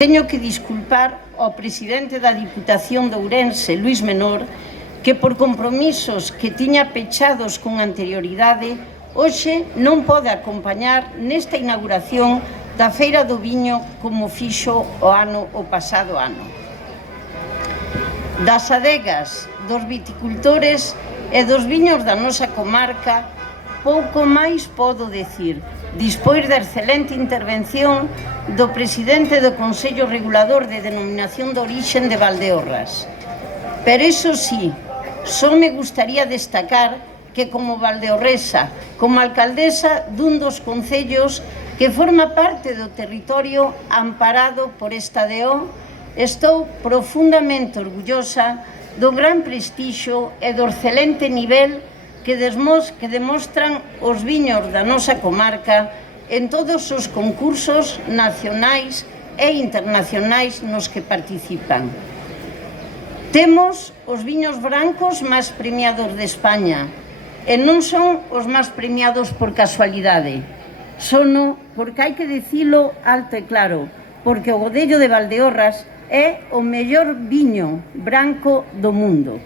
Teño que disculpar ao presidente da Diputación de Ourense, Luís Menor, que por compromisos que tiña pechados con anterioridade, hoxe non pode acompañar nesta inauguración da Feira do Viño como fixo o pasado ano. Das adegas, dos viticultores e dos viños da nosa comarca, pouco máis podo decir, despois da excelente intervención do presidente do Consello Regulador de Denominación de Orixe de Valdeorras. Pero iso sí, só me gustaría destacar que como valdeorresa, como alcaldesa dun dos concellos que forma parte do territorio amparado por esta DO, estou profundamente orgullosa do gran prestixio e do excelente nivel que demostran os viños da nosa comarca en todos os concursos nacionais e internacionais nos que participan. Temos os viños brancos máis premiados de España e non son os máis premiados por casualidade, sono porque hai que dicilo alto e claro, porque o Godello de Valdeorras é o mellor viño branco do mundo.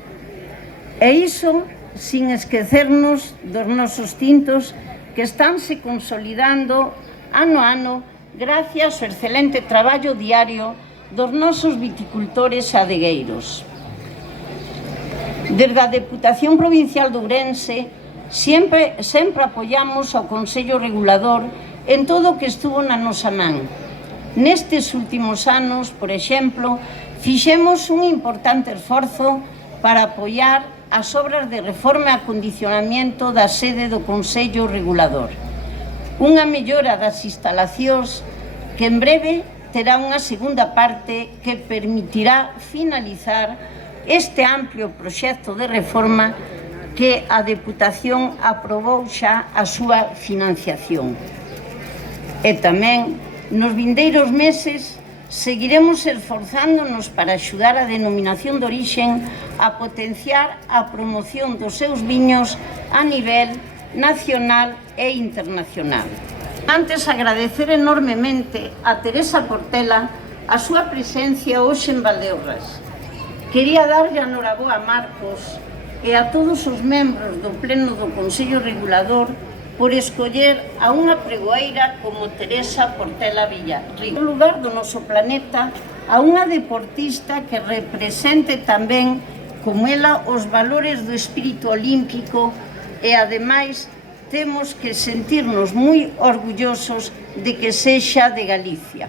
E iso sin esquecernos dos nosos tintos que estánse consolidando ano a ano gracias ao excelente traballo diario dos nosos viticultores adegueiros. Desde a Deputación Provincial de Ourense sempre apoiamos ao Consello Regulador en todo o que estuvo na nosa man. Nestes últimos anos, por exemplo, fixemos un importante esforzo para apoiar as obras de reforma e acondicionamento da sede do Consello Regulador. Unha mellora das instalacións que en breve terá unha segunda parte que permitirá finalizar este amplio proxecto de reforma que a Deputación aprobou xa a súa financiación. E tamén, nos vindeiros meses, seguiremos esforzándonos para axudar a Denominación de Orixe a potenciar a promoción dos seus viños a nivel nacional e internacional. Antes, agradecer enormemente a Teresa Portela a súa presencia hoxe en Valdeorras. Quería darlle a noraboa a Marcos e a todos os membros do Pleno do Consello Regulador por escoller a unha pregoeira como Teresa Portela Villarriba. No lugar do noso planeta, a unha deportista que represente tamén, como ela, os valores do espírito olímpico e, ademais, temos que sentirnos moi orgullosos de que sexa de Galicia.